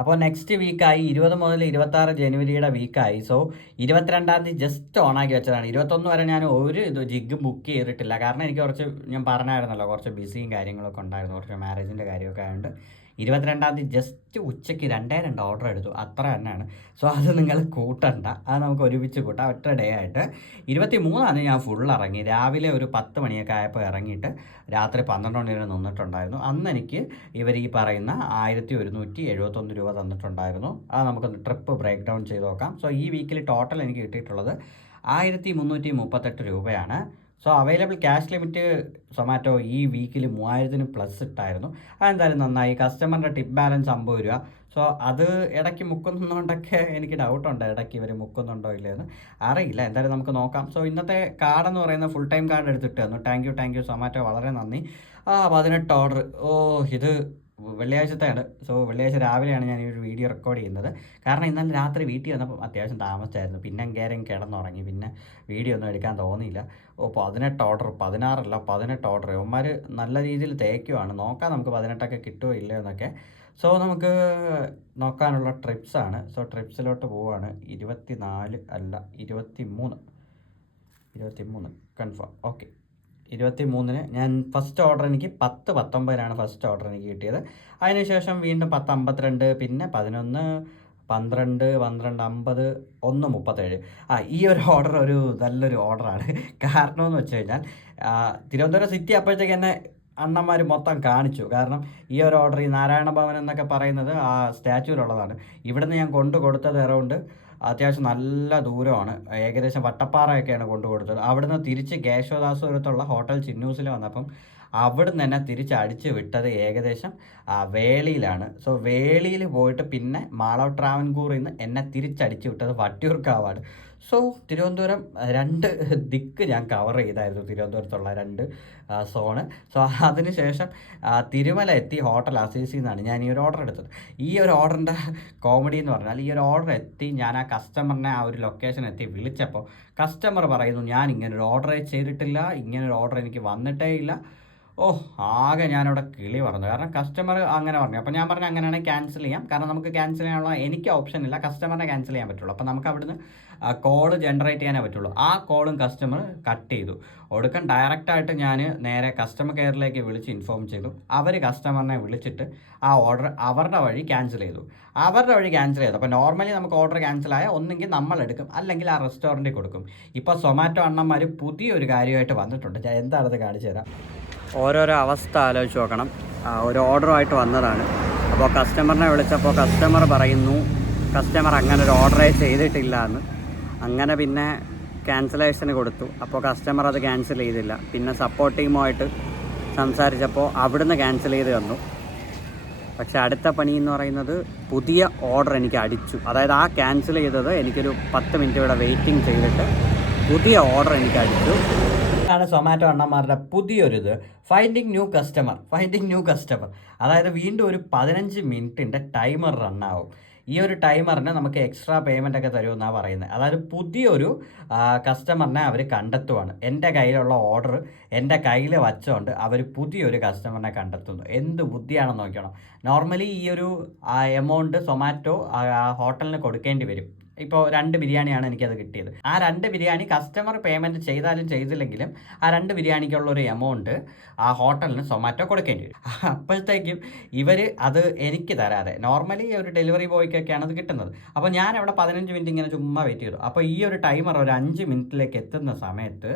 അപ്പോൾ നെക്സ്റ്റ് വീക്കായി 20 മുതൽ 26 ജനുവരിയുടെ വീക്കായി. സോ 22-ാം തീയതി ജസ്റ്റ് ഓണാക്കി വെച്ചതാണ്. 21 വരെ ഞാൻ ഒരു ജിഗ് ബുക്ക് ചെയ്തിട്ടില്ല. കാരണം എനിക്ക് കുറച്ച്, ഞാൻ പറഞ്ഞായിരുന്നല്ലോ, കുറച്ച് ബിസിയും കാര്യങ്ങളൊക്കെ ഉണ്ടായിരുന്നു, കുറച്ച് മാരേജിൻ്റെ കാര്യമൊക്കെ ആയതുകൊണ്ട് 22-ാം തീയതി ജസ്റ്റ് ഉച്ചയ്ക്ക് 2 ഓർഡർ എടുത്തു, അത്ര തന്നെയാണ്. സോ അത് നിങ്ങൾ കൂട്ടണ്ട, അത് നമുക്ക് ഒരുമിച്ച് കൂട്ടാം ഒറ്റ ഡേ ആയിട്ട്. 23-ാം ഞാൻ ഫുൾ ഇറങ്ങി. രാവിലെ ഒരു 10 മണിയൊക്കെ ആയപ്പോൾ ഇറങ്ങിയിട്ട് രാത്രി 12 മണി വരെ നിന്നിട്ടുണ്ടായിരുന്നു. അന്ന് എനിക്ക് ഇവർ ഈ പറയുന്ന 1171 രൂപ തന്നിട്ടുണ്ടായിരുന്നു. അത് നമുക്കൊന്ന് ട്രിപ്പ് ബ്രേക്ക് ഡൗൺ ചെയ്ത് നോക്കാം. സോ ഈ വീക്കിൽ ടോട്ടൽ എനിക്ക് കിട്ടിയിട്ടുള്ളത് 1338 രൂപയാണ്. So available cash limit Zomato ഈ വീക്കിൽ 3000 പ്ലസ് ഇട്ടായിരുന്നു. അതെന്തായാലും നന്നായി. കസ്റ്റമറിൻ്റെ ടിപ്പ് ബാലൻസ് 50 രൂപ. സോ അത് ഇടയ്ക്ക് മുക്കുന്നതുകൊണ്ടൊക്കെ എനിക്ക് ഡൗട്ടുണ്ട്, ഇടയ്ക്ക് ഇവർ മുക്കുന്നുണ്ടോ ഇല്ലയെന്ന് അറിയില്ല. എന്തായാലും നമുക്ക് നോക്കാം. സോ ഇന്നത്തെ കാർഡെന്ന് പറയുന്നത് ഫുൾ ടൈം കാർഡ് എടുത്തിട്ട് തന്നു. താങ്ക് യു സൊമാറ്റോ, വളരെ നന്ദി. 18 ഓർഡർ. ഇത് വെള്ളിയാഴ്ചത്തെയാണ്. സോ വെള്ളിയാഴ്ച രാവിലെയാണ് ഞാൻ ഈ ഒരു വീഡിയോ റെക്കോർഡ് ചെയ്യുന്നത്. കാരണം ഇന്നലെ രാത്രി വീട്ടിൽ വന്നപ്പോൾ അത്യാവശ്യം താമസിച്ചായിരുന്നു. പിന്നെ കിടന്നുറങ്ങി. പിന്നെ വീഡിയോ ഒന്നും എടുക്കാൻ തോന്നിയില്ല. 18 ഓർഡർ, 16 18 ഓർഡർ. ഇവന്മാർ നല്ല രീതിയിൽ തേക്കുവാണ്. നോക്കാം നമുക്ക് 18ഒക്കെ കിട്ടുമോ ഇല്ലയോ എന്നൊക്കെ. സോ നമുക്ക് നോക്കാനുള്ള ട്രിപ്സാണ്. സോ ട്രിപ്സിലോട്ട് പോവുകയാണ്. 24 അല്ല 23 കൺഫേം. ഓക്കെ, 23-ന് ഞാൻ ഫസ്റ്റ് ഓർഡർ എനിക്ക് 10:19 ഫസ്റ്റ് ഓർഡർ എനിക്ക് കിട്ടിയത്. അതിനുശേഷം വീണ്ടും 10:52, പിന്നെ 11, 12, 12:50, 1:37. ഈ ഒരു ഓർഡർ ഒരു നല്ലൊരു ഓർഡറാണ്. കാരണമെന്ന് വെച്ച് കഴിഞ്ഞാൽ തിരുവനന്തപുരം സിറ്റി അപ്പോഴത്തേക്ക് എന്നെ അണ്ണന്മാർ മൊത്തം കാണിച്ചു. കാരണം ഈ ഒരു ഓർഡർ, ഈ നാരായണ ഭവൻ എന്നൊക്കെ പറയുന്നത് ആ സ്റ്റാച്യൂലുള്ളതാണ്. ഇവിടുന്ന് ഞാൻ കൊണ്ടു കൊടുത്തത് അറൗണ്ട് അത്യാവശ്യം നല്ല ദൂരമാണ്. ഏകദേശം വട്ടപ്പാറയൊക്കെയാണ് കൊണ്ടു കൊടുത്തത്. അവിടുന്ന് തിരിച്ച് കേശവദാസപുരത്തുള്ള ഹോട്ടൽ ചിന്നൂസിൽ വന്നപ്പം അവിടുന്ന് തന്നെ തിരിച്ച് അടിച്ച് വിട്ടത് ഏകദേശം വേളിയിലാണ്. സോ വേളിയിൽ പോയിട്ട് പിന്നെ മാളവ് ട്രാവൻകൂറിൽ നിന്ന് എന്നെ തിരിച്ചടിച്ച് വിട്ടത് വട്ടിയൂർക്കാവാണ്. സോ തിരുവനന്തപുരം 2 ദിക്ക് ഞാൻ കവർ ചെയ്തായിരുന്നു, തിരുവനന്തപുരത്തുള്ള 2 സോണ്. സോ അതിനുശേഷം തിരുമല എത്തി ഹോട്ടൽ അസീസിൽ നിന്നാണ് ഞാൻ ഈ ഒരു ഓർഡർ എടുത്തത്. ഈ ഒരു ഓർഡറിൻ്റെ കോമഡി എന്ന് പറഞ്ഞാൽ, ഈ ഒരു ഓർഡർ എത്തി ഞാൻ ആ കസ്റ്റമറിനെ ആ ഒരു ലൊക്കേഷൻ എത്തി വിളിച്ചപ്പോൾ കസ്റ്റമർ പറയുന്നു, ഞാൻ ഇങ്ങനൊരു ഓർഡറേ ചെയ്തിട്ടില്ല, ഇങ്ങനൊരു ഓർഡർ എനിക്ക് വന്നിട്ടേ ഇല്ല. ആകെ ഞാനവിടെ കിളി പറഞ്ഞു. കാരണം കസ്റ്റമർ അങ്ങനെ പറഞ്ഞു. അപ്പോൾ ഞാൻ പറഞ്ഞു അങ്ങനെയാണെങ്കിൽ ക്യാൻസൽ ചെയ്യാം. കാരണം നമുക്ക് ക്യാൻസൽ ചെയ്യാനുള്ള എനിക്ക് ഓപ്ഷൻ ഇല്ല, കസ്റ്റമറിനെ ക്യാൻസൽ ചെയ്യാൻ പറ്റുള്ളൂ. അപ്പോൾ നമുക്ക് അവിടുന്ന് കോള് ജനറേറ്റ് ചെയ്യാനേ പറ്റുള്ളൂ. ആ കോളും കസ്റ്റമർ കട്ട് ചെയ്തു. ഒടുക്കം ഡയറക്റ്റായിട്ട് ഞാൻ നേരെ കസ്റ്റമർ കെയറിലേക്ക് വിളിച്ച് ഇൻഫോം ചെയ്തു. അവർ കസ്റ്റമറിനെ വിളിച്ചിട്ട് ആ ഓർഡർ അവരുടെ വഴി ക്യാൻസൽ ചെയ്തു. അപ്പോൾ നോർമലി നമുക്ക് ഓർഡർ ക്യാൻസലായ ഒന്നെങ്കിൽ നമ്മളെടുക്കും, അല്ലെങ്കിൽ ആ റെസ്റ്റോറൻറ്റിൽ കൊടുക്കും. ഇപ്പോൾ സൊമാറ്റോ അണ്ണന്മാർ പുതിയൊരു കാര്യമായിട്ട് വന്നിട്ടുണ്ട്. ഞാൻ എന്താണത് കാണിച്ചു തരാം. ഓരോരോ അവസ്ഥ ആലോചിച്ച് നോക്കണം. ഒരു ഓർഡറുമായിട്ട് വന്നതാണ്. അപ്പോൾ കസ്റ്റമറിനെ വിളിച്ചപ്പോൾ കസ്റ്റമർ പറയുന്നു കസ്റ്റമർ അങ്ങനെ ഒരു ഓർഡറേ ചെയ്തിട്ടില്ല എന്ന്. അങ്ങനെ പിന്നെ ക്യാൻസലേഷന് കൊടുത്തു. അപ്പോൾ കസ്റ്റമർ അത് ക്യാൻസൽ ചെയ്തില്ല. പിന്നെ സപ്പോർട്ട് ടീമുമായിട്ട് സംസാരിച്ചപ്പോൾ അവിടുന്ന് ക്യാൻസൽ ചെയ്ത് തന്നു. പക്ഷേ അടുത്ത പണി എന്ന് പറയുന്നത് പുതിയ ഓർഡർ എനിക്ക് അടിച്ചു. അതായത് ആ ക്യാൻസൽ ചെയ്തത് എനിക്കൊരു 10 മിനിറ്റ് ഇവിടെ വെയിറ്റിംഗ് ചെയ്തിട്ട് പുതിയ ഓർഡർ എനിക്ക് അടിച്ചു. ആണ് സൊമാറ്റോ അണ്ണന്മാരുടെ പുതിയൊരിത്, ഫൈൻഡിങ് ന്യൂ കസ്റ്റമർ. അതായത് വീണ്ടും ഒരു 15 മിനിറ്റിൻ്റെ ടൈമർ റണ്ണാവും. ഈ ഒരു ടൈമറിന് നമുക്ക് എക്സ്ട്രാ പേയ്മെൻ്റ് ഒക്കെ തരുമെന്നാണ് പറയുന്നത്. അതായത് പുതിയൊരു കസ്റ്റമറിനെ അവർ കണ്ടെത്തുവാണ്. എൻ്റെ കയ്യിലുള്ള ഓർഡർ എൻ്റെ കയ്യിൽ വച്ചുകൊണ്ട് അവർ പുതിയൊരു കസ്റ്റമറിനെ കണ്ടെത്തുന്നു. എന്ത് ബുദ്ധിയാണെന്ന് നോക്കണം. നോർമലി ഈ ഒരു എമൗണ്ട് സൊമാറ്റോ ഹോട്ടലിന് കൊടുക്കേണ്ടി വരും. ഇപ്പോൾ 2 ബിരിയാണിയാണ് എനിക്കത് കിട്ടിയത്. ആ 2 ബിരിയാണി കസ്റ്റമർ പേയ്മെൻറ്റ് ചെയ്താലും ചെയ്തില്ലെങ്കിലും ആ 2 ബിരിയാണിക്കുള്ളൊരു എമൗണ്ട് ആ ഹോട്ടലിന് സൊമാറ്റോ കൊടുക്കേണ്ടി വരും. അപ്പോഴത്തേക്കും ഇവർ അത് എനിക്ക് തരാതെ, നോർമലി ഒരു ഡെലിവറി ബോയ്ക്കൊക്കെയാണ് അത് കിട്ടുന്നത്. അപ്പോൾ ഞാൻ അവിടെ 15 മിനിറ്റ് ഇങ്ങനെ ചുമ്മാ വെയിറ്റ് ചെയ്തു. അപ്പോൾ ഈ ഒരു ടൈമർ ഒരു 5 മിനിറ്റിലേക്ക് എത്തുന്ന സമയത്ത്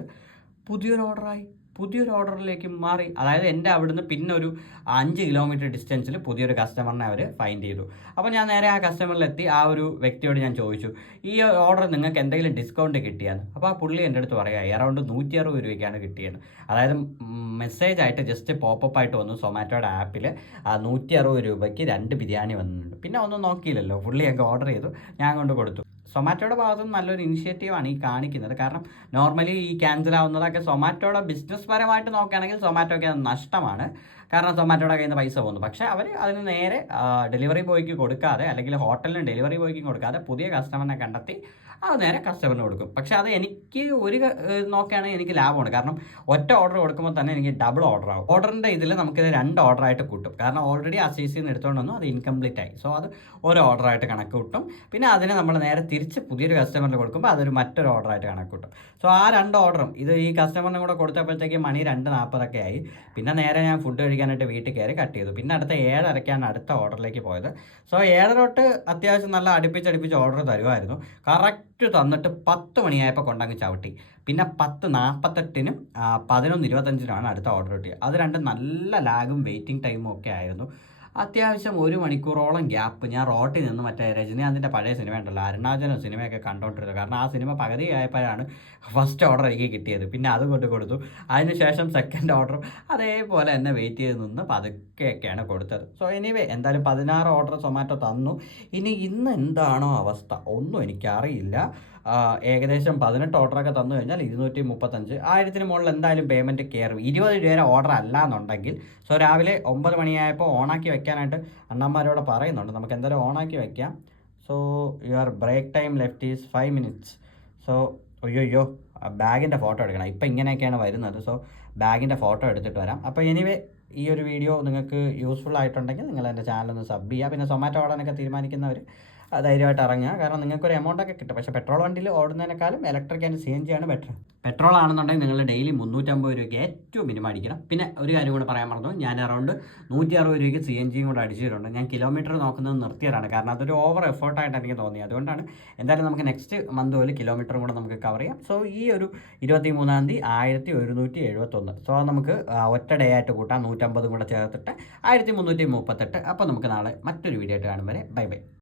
പുതിയൊരു ഓർഡറിലേക്ക് മാറി. അതായത് എൻ്റെ അവിടുന്ന് പിന്നെ ഒരു 5 കിലോമീറ്റർ ഡിസ്റ്റൻസിൽ പുതിയൊരു കസ്റ്റമറിനെ അവർ ഫൈൻഡ് ചെയ്തു. അപ്പോൾ ഞാൻ നേരെ ആ കസ്റ്റമറിലെത്തി ആ ഒരു വ്യക്തിയോട് ഞാൻ ചോദിച്ചു, ഈ ഓർഡർ നിങ്ങൾക്ക് എന്തെങ്കിലും ഡിസ്കൗണ്ട് കിട്ടിയാന്ന്. അപ്പോൾ ആ പുള്ളി എൻ്റെ അടുത്ത് പറയാം അറൗണ്ട് 160 രൂപയ്ക്കാണ് കിട്ടിയത്. അതായത് മെസ്സേജ് ആയിട്ട് ജസ്റ്റ് പോപ്പപ്പ് ആയിട്ട് വന്നു, സൊമാറ്റോയുടെ ആപ്പിൽ 160 രൂപയ്ക്ക് 2 ബിരിയാണി വന്നിട്ടുണ്ട്. പിന്നെ ഒന്നും നോക്കിയില്ലല്ലോ, പുള്ളിയൊക്കെ ഓർഡർ ചെയ്തു, ഞാൻ കൊണ്ട് കൊടുത്തു. സൊമാറ്റോയുടെ ഭാഗത്തു നിന്ന് നല്ലൊരു ഇനിഷ്യേറ്റീവാണ് ഈ കാണിക്കുന്നത്. കാരണം നോർമലി ഈ ക്യാൻസൽ ആവുന്നതൊക്കെ സൊമാറ്റോയുടെ ബിസിനസ് പരമായിട്ട് നോക്കുകയാണെങ്കിൽ സൊമാറ്റോയ്ക്ക് അത് നഷ്ടമാണ്. കാരണം സൊമാറ്റോയുടെ കയ്യിൽ നിന്ന് പൈസ പോകുന്നു. പക്ഷേ അവർ അതിന് നേരെ ഡെലിവറി ബോയ്ക്ക് കൊടുക്കാതെ, അല്ലെങ്കിൽ ഹോട്ടലിന് ഡെലിവറി ബോയ്ക്കും കൊടുക്കാതെ പുതിയ കസ്റ്റമറിനെ കണ്ടെത്തി അത് നേരെ കസ്റ്റമറിന് കൊടുക്കും. പക്ഷേ അത് എനിക്ക് നോക്കുകയാണെങ്കിൽ എനിക്ക് ലാഭമാണ്. കാരണം ഒറ്റ ഓർഡർ കൊടുക്കുമ്പോൾ തന്നെ എനിക്ക് ഡബിൾ ഓർഡർ ആവും. ഓർഡറിൻ്റെ ഇതിൽ നമുക്കിത് 2 ഓർഡറായിട്ട് കൂട്ടും. കാരണം ഓൾറെഡി അസീസിൽ നിന്ന് എടുത്തുകൊണ്ട് വന്നു, അത് ഇൻകംപ്ലീറ്റ് ആയി. സോ അത് ഒരു ഓർഡറായിട്ട് കണക്ക് കൂട്ടും. പിന്നെ അതിനെ നമ്മൾ നേരെ തിരിച്ച് പുതിയൊരു കസ്റ്റമറിന് കൊടുക്കുമ്പോൾ അതൊരു മറ്റൊരു ഓർഡറായിട്ട് കണക്ക് കൂട്ടും. സോ ആ 2 ഓർഡറും ഇത് ഈ കസ്റ്റമറിനും കൂടെ കൊടുത്തപ്പോഴത്തേക്ക് മണി 2:40 ആയി. പിന്നെ നേരെ ഞാൻ ഫുഡ് കഴിക്കാനായിട്ട് വീട്ടിൽ കയറി കട്ട് ചെയ്തു. പിന്നെ അടുത്ത 7:30 അടുത്ത ഓർഡറിലേക്ക് പോയത്. സോ 7:30 തൊട്ട് അത്യാവശ്യം നല്ല അടുപ്പിച്ചടുപ്പിച്ച് ഓർഡർ തരുമായിരുന്നു. കറക്റ്റ് തന്നിട്ട് 10 മണിയായപ്പോൾ കൊണ്ടങ്ങ് ചവിട്ടി. പിന്നെ 10:48-നും 11:25-നുമാണ് അടുത്ത ഓർഡർ കിട്ടിയത്. അത് രണ്ടും നല്ല ലാഗും വെയിറ്റിംഗ് ടൈമും ഒക്കെ ആയിരുന്നു. അത്യാവശ്യം 1 മണിക്കൂറോളം ഗ്യാപ്പ് ഞാൻ റോട്ടിൽ നിന്ന് മറ്റേ രജനീകാന്തിൻ്റെ പഴയ സിനിമ ഉണ്ടല്ലോ, അരുണാചലം സിനിമയൊക്കെ കണ്ടുകൊണ്ടിരുന്നത്. കാരണം ആ സിനിമ പകുതിയായപ്പോഴാണ് ഫസ്റ്റ് ഓർഡർ എനിക്ക് കിട്ടിയത്. പിന്നെ അത് കൊണ്ട് കൊടുത്തു. അതിനുശേഷം സെക്കൻഡ് ഓർഡറും അതേപോലെ തന്നെ വെയിറ്റ് ചെയ്ത് നിന്ന് പതുക്കെയൊക്കെയാണ് കൊടുത്തത്. സോ എനിവേ എന്തായാലും 16 ഓർഡർ സൊമാറ്റോ തന്നു. ഇനി ഇന്ന് എന്താണോ അവസ്ഥ ഒന്നും എനിക്കറിയില്ല. ഏകദേശം 18 ഓർഡറൊക്കെ തന്നു കഴിഞ്ഞാൽ 235, 1000-ന് മുകളിൽ എന്തായാലും പേയ്മെൻറ്റ് കയറും. 20 രൂപയുടെ ഓർഡർ അല്ല എന്നുണ്ടെങ്കിൽ. സോ രാവിലെ 9 മണിയായപ്പോൾ ഓണാക്കി വെക്കാനായിട്ട് അണ്ണന്മാരോട് പറയുന്നുണ്ട്. നമുക്ക് എന്തായാലും ഓണാക്കി വെക്കാം. So your break time left is 5 minutes. So അയ്യോ ബാഗിൻ്റെ ഫോട്ടോ എടുക്കണം. ഇപ്പം ഇങ്ങനെയൊക്കെയാണ് വരുന്നത്. സോ ബാഗിൻ്റെ ഫോട്ടോ എടുത്തിട്ട് വരാം. അപ്പോൾ എനിവേ ഈ ഒരു വീഡിയോ നിങ്ങൾക്ക് യൂസ്ഫുൾ ആയിട്ടുണ്ടെങ്കിൽ നിങ്ങൾ എൻ്റെ ചാനലൊന്ന് സബ് ചെയ്യുക. പിന്നെ സൊമാറ്റോ ഓടാനൊക്കെ തീരുമാനിക്കുന്നവർ ധൈര്യമായിട്ട് ഇറങ്ങുക. കാരണം നിങ്ങൾക്കൊരു എമൗണ്ടൊക്കെ കിട്ടും. പക്ഷേ പെട്രോൾ വണ്ടിയിൽ ഓടുന്നതിനേക്കാളും ഇലക്ട്രിക് ആൻഡ് CNG ആണ് ബെറ്റർ. പെട്രോൾ ആണെന്നുണ്ടെങ്കിൽ നിങ്ങൾ ഡെയിലി 350 രൂപയ്ക്ക് ഏറ്റവും മിനിമം അടിക്കണം. പിന്നെ ഒരു കാര്യം കൂടെ പറയാൻ മറന്നു, ഞാൻ അറൗണ്ട് 160 രൂപയ്ക്ക് CNGയും കൂടെ അടിച്ചിട്ടുണ്ട്. ഞാൻ കിലോമീറ്റർ നോക്കുന്നത് നിർത്തിയതാണ്. കാരണം അതൊരു ഓവർ എഫേർട്ടായിട്ട് എനിക്ക് തോന്നി. അതുകൊണ്ടാണ്. എന്തായാലും നമുക്ക് നെക്സ്റ്റ് മന്ത് പോലെ കിലോമീറ്ററും കൂടെ നമുക്ക് കവർ ചെയ്യാം. സോ ഈ ഒരു 23-ാം തീയതി 1171. സോ നമുക്ക് ഒറ്റ ഡേ ആയിട്ട് കൂട്ടാം. 150 കൂടെ ചേർത്തിട്ട് 1338. അപ്പോൾ നമുക്ക് നാളെ മറ്റൊരു വീഡിയോ ആയിട്ട് കാണും വരെ ബൈ ബൈ.